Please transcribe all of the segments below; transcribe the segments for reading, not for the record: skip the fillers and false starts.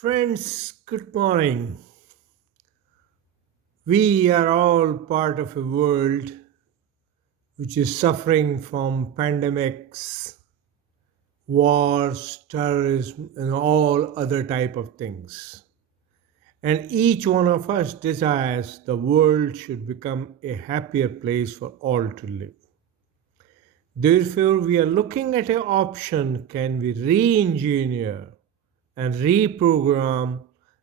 Friends, good morning. We are all part of a world which is suffering from pandemics, wars, terrorism, and all other type of things. And each one of us desires the world should become a happier place for all to live. Therefore, we are looking at an option: can we re engineer and reprogram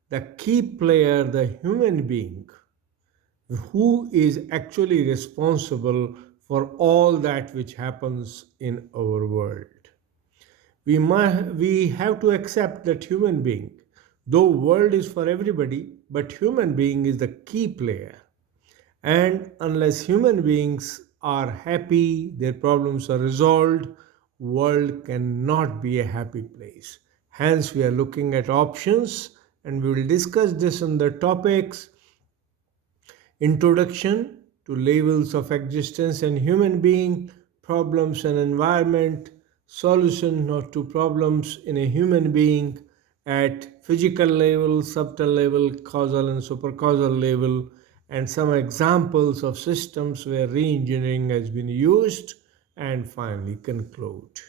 the key player, the human being, who is actually responsible for all that which happens in our world? We have to accept that human being, though world is for everybody, but human being is the key player. And unless human beings are happy, their problems are resolved, world cannot be a happy place. Hence, we are looking at options, and we will discuss this in the topics: introduction to levels of existence and human being, problems and environment, solution to problems in a human being at physical level, subtle level, causal and supercausal level, and some examples of systems where re-engineering has been used, and finally conclude.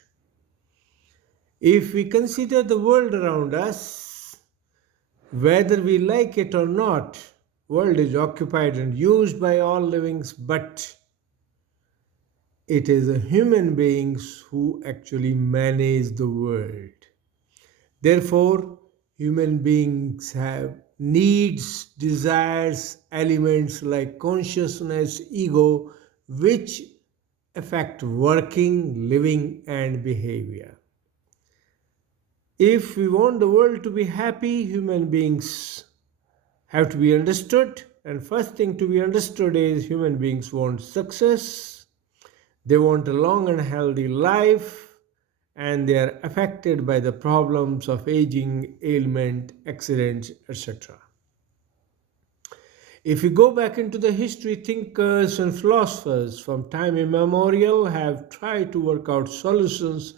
If we consider the world around us, whether we like it or not, world is occupied and used by all livings, but it is the human beings who actually manage the world. Therefore, human beings have needs, desires, elements like consciousness, ego, which affect working, living, and behavior. If we want the world to be happy, human beings have to be understood. And first thing to be understood is human beings want success, they want a long and healthy life, and they are affected by the problems of aging, ailment, accidents, etc. If we go back into the history, thinkers and philosophers from time immemorial have tried to work out solutions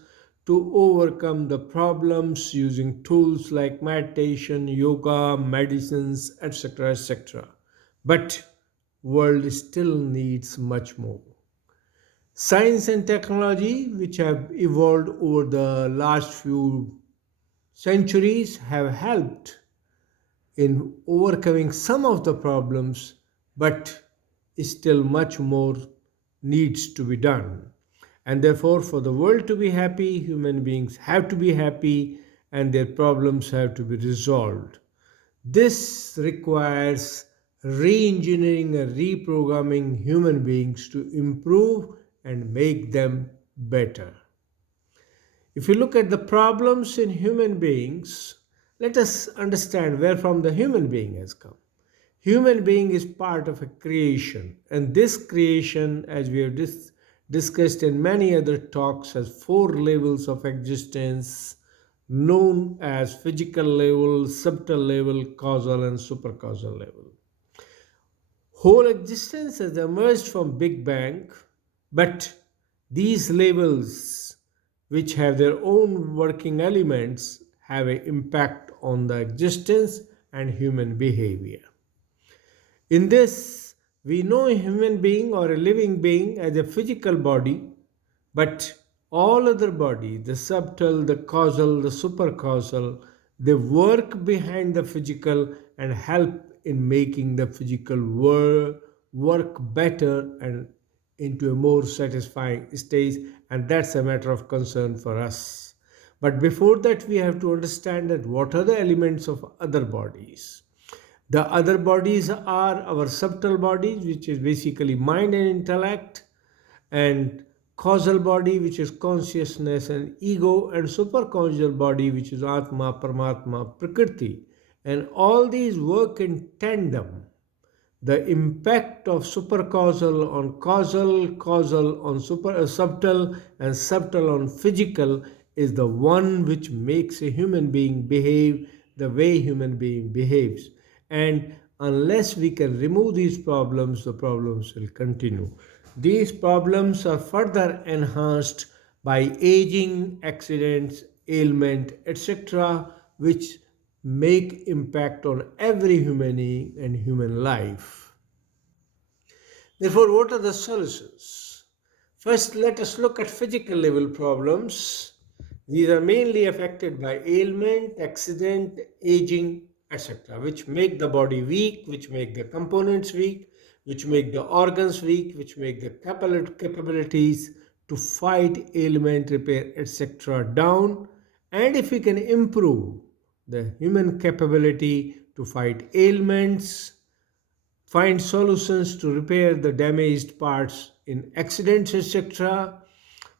to overcome the problems using tools like meditation, yoga, medicines, etc. etc. But world still needs much more. Science and technology, which have evolved over the last few centuries, have helped in overcoming some of the problems, but still much more needs to be done. And therefore, for the world to be happy, human beings have to be happy and their problems have to be resolved. This requires re engineering and reprogramming human beings to improve and make them better. If you look at the problems in human beings, let us understand where from the human being has come. Human being is part of a creation, and this creation, as we have discussed in many other talks, has four levels of existence known as physical level, subtle level, causal, and supercausal level. Whole existence has emerged from Big Bang, but these levels, which have their own working elements, have an impact on the existence and human behavior. In this, we know a human being or a living being as a physical body, but all other bodies, the subtle, the causal, the supercausal, they work behind the physical and help in making the physical work better and into a more satisfying stage, and that's a matter of concern for us. But before that, we have to understand that what are the elements of other bodies. The other bodies are our subtle bodies, which is basically mind and intellect, and causal body, which is consciousness and ego, and supercausal body, which is atma, paramatma, prakrti. And all these work in tandem. The impact of supercausal on causal, causal on subtle, and subtle on physical is the one which makes a human being behave the way human being behaves. And unless we can remove these problems, the problems will continue. These problems are further enhanced by aging, accidents, ailment, etc., which make impact on every human being and human life. Therefore, what are the solutions? First, let us look at physical level problems. These are mainly affected by ailment, accident, aging, etc., which make the body weak, which make the components weak, which make the organs weak, which make the capabilities to fight ailment, repair, etc. down. And if we can improve the human capability to fight ailments, find solutions to repair the damaged parts in accidents, etc.,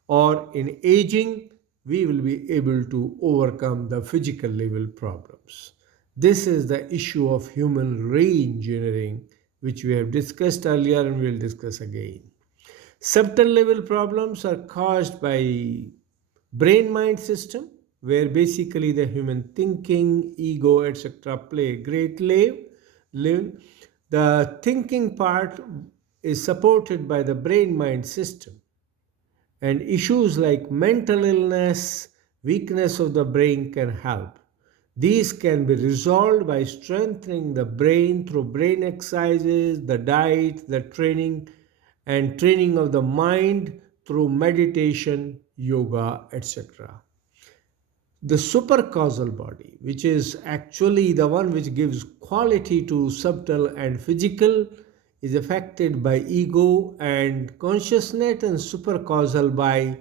or in aging, we will be able to overcome the physical level problems. This is the issue of human re-engineering, which we have discussed earlier and we'll discuss again. Subtle level problems are caused by brain mind system, where basically the human thinking, ego, etc., play a great role. The thinking part is supported by the brain mind system, and issues like mental illness, weakness of the brain can help. These can be resolved by strengthening the brain through brain exercises, the diet, the training, and training of the mind through meditation, yoga, etc. The supercausal body, which is actually the one which gives quality to subtle and physical, is affected by ego and consciousness, and supercausal by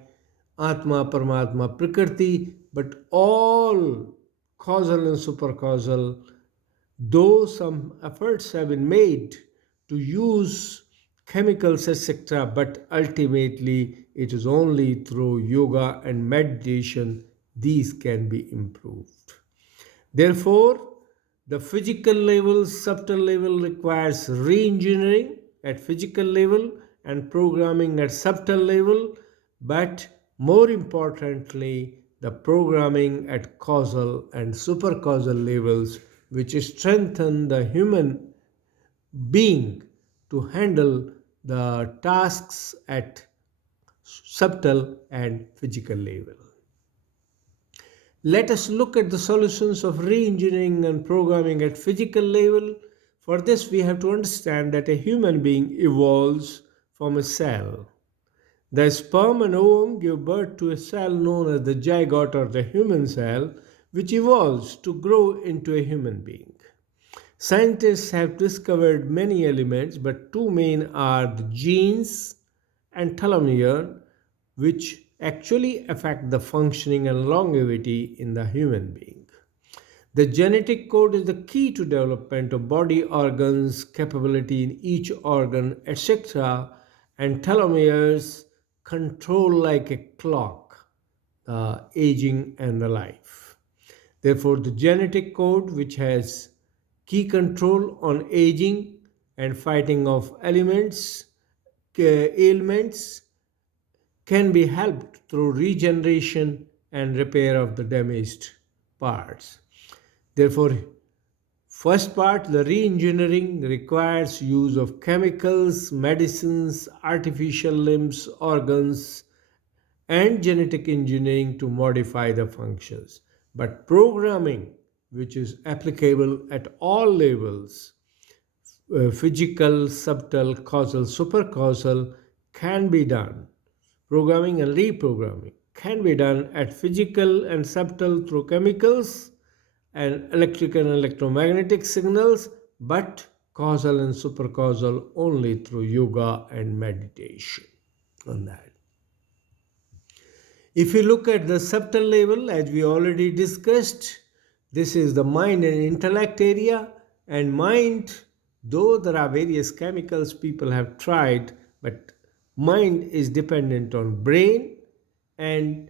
atma, paramatma, prakriti. But all causal and supercausal, though some efforts have been made to use chemicals, etc., but ultimately it is only through yoga and meditation these can be improved. Therefore, the physical level, subtle level requires re engineering at physical level and programming at subtle level, but more importantly, the programming at causal and supercausal levels, which strengthen the human being to handle the tasks at subtle and physical level. Let us look at the solutions of re-engineering and programming at physical level. For this, we have to understand that a human being evolves from a cell. The sperm and ovum give birth to a cell known as the zygote or the human cell, which evolves to grow into a human being. Scientists have discovered many elements, but two main are the genes and telomere, which actually affect the functioning and longevity in the human being. The genetic code is the key to development of body organs, capability in each organ, etc., and telomeres control like a clock aging and the life. Therefore, the genetic code, which has key control on aging and fighting of ailments, can be helped through regeneration and repair of the damaged parts. Therefore, first part, the re-engineering requires use of chemicals, medicines, artificial limbs, organs, and genetic engineering to modify the functions. But programming, which is applicable at all levels, physical, subtle, causal, supercausal, can be done. Programming and reprogramming can be done at physical and subtle through chemicals and electrical and electromagnetic signals, but causal and supercausal only through yoga and meditation on that. If you look at the subtle level, as we already discussed, this is the mind and intellect area. And mind, though there are various chemicals people have tried, but mind is dependent on brain and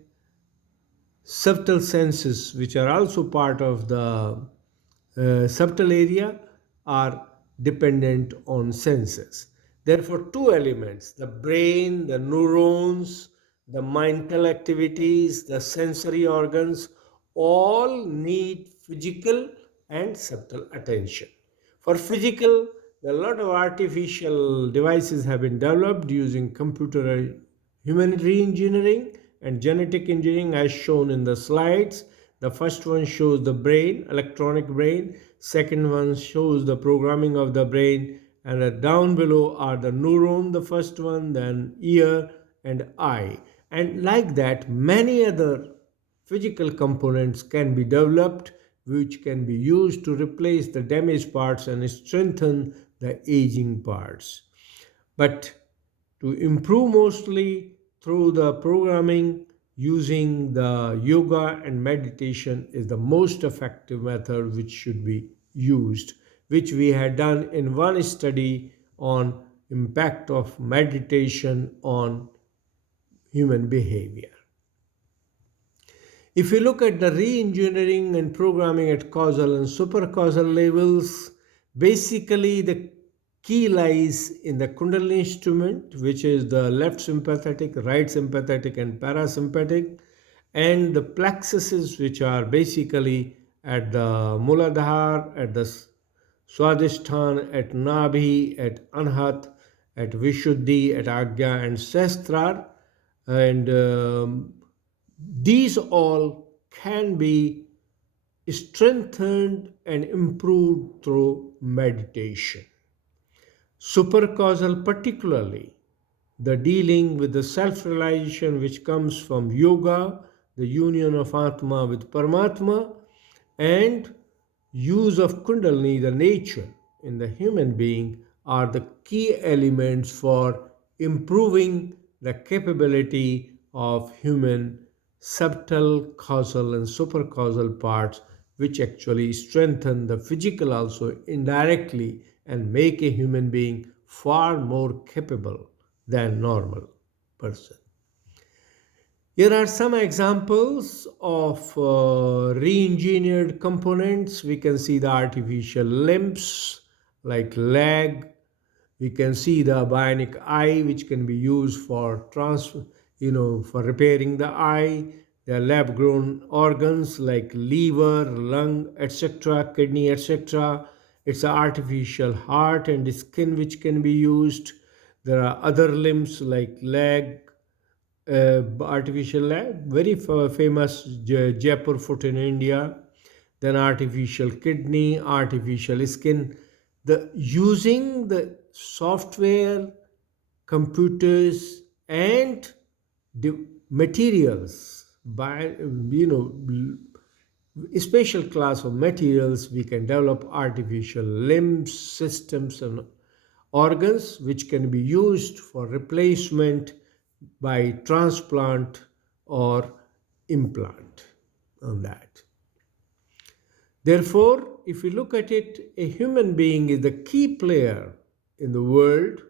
subtle senses, which are also part of the subtle area, are dependent on senses. Therefore, two elements, the brain, the neurons, the mental activities, the sensory organs, all need physical and subtle attention. For physical, a lot of artificial devices have been developed using computer human re-engineering and genetic engineering as shown in the slides. The first one shows the brain, electronic brain. Second one shows the programming of the brain. And down below are the neuron, the first one, then ear and eye. And like that, many other physical components can be developed which can be used to replace the damaged parts and strengthen the aging parts. But to improve mostly through the programming using the yoga and meditation is the most effective method which should be used, which we had done in one study on impact of meditation on human behavior. If you look at the re-engineering and programming at causal and supercausal levels, basically the key lies in the Kundalini instrument, which is the left sympathetic, right sympathetic, and parasympathetic, and the plexuses, which are basically at the Muladhara, at the Swadhisthana, at Nabhi, at Anhat, at Vishuddhi, at Agya, and Sestrar, and these all can be strengthened and improved through meditation. Supercausal, particularly the dealing with the self realization which comes from yoga, the union of atma with paramatma, and use of kundalini, the nature in the human being, are the key elements for improving the capability of human subtle causal and supercausal parts, which actually strengthen the physical also indirectly and make a human being far more capable than normal person. Here are some examples of re-engineered components. We can see the artificial limbs like leg. We can see the bionic eye, which can be used for for repairing the eye. The lab-grown organs like liver, lung, etc., kidney, etc. It's an artificial heart and skin which can be used. There are other limbs like leg, artificial leg, very famous Jaipur foot in India, then artificial kidney, artificial skin. The using the software, computers, and the materials by special class of materials, we can develop artificial limbs, systems, and organs which can be used for replacement by transplant or implant on that. Therefore, if you look at it, a human being is the key player in the world,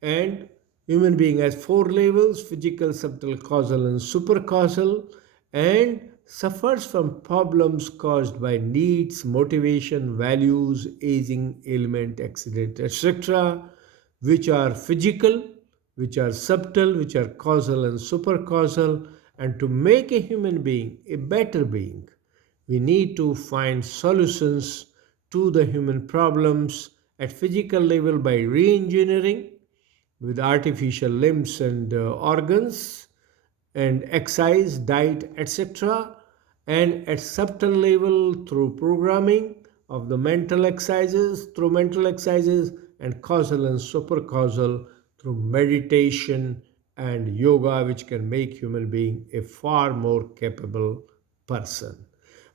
and human being has four levels: physical, subtle, causal, and supercausal, and suffers from problems caused by needs, motivation, values, aging, ailment, accident, etc., which are physical, which are subtle, which are causal and supercausal. And to make a human being a better being, we need to find solutions to the human problems at physical level by re-engineering with artificial limbs and organs and exercise, diet, etc. And at subtle level through programming of the mental exercises, and causal and supercausal through meditation and yoga, which can make human being a far more capable person.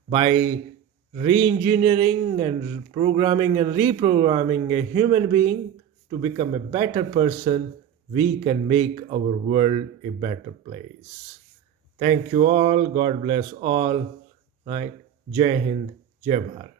By re-engineering and programming and reprogramming a human being to become a better person, we can make our world a better place. Thank you all. God bless all. Right? Jai Hind, Jai Bharat.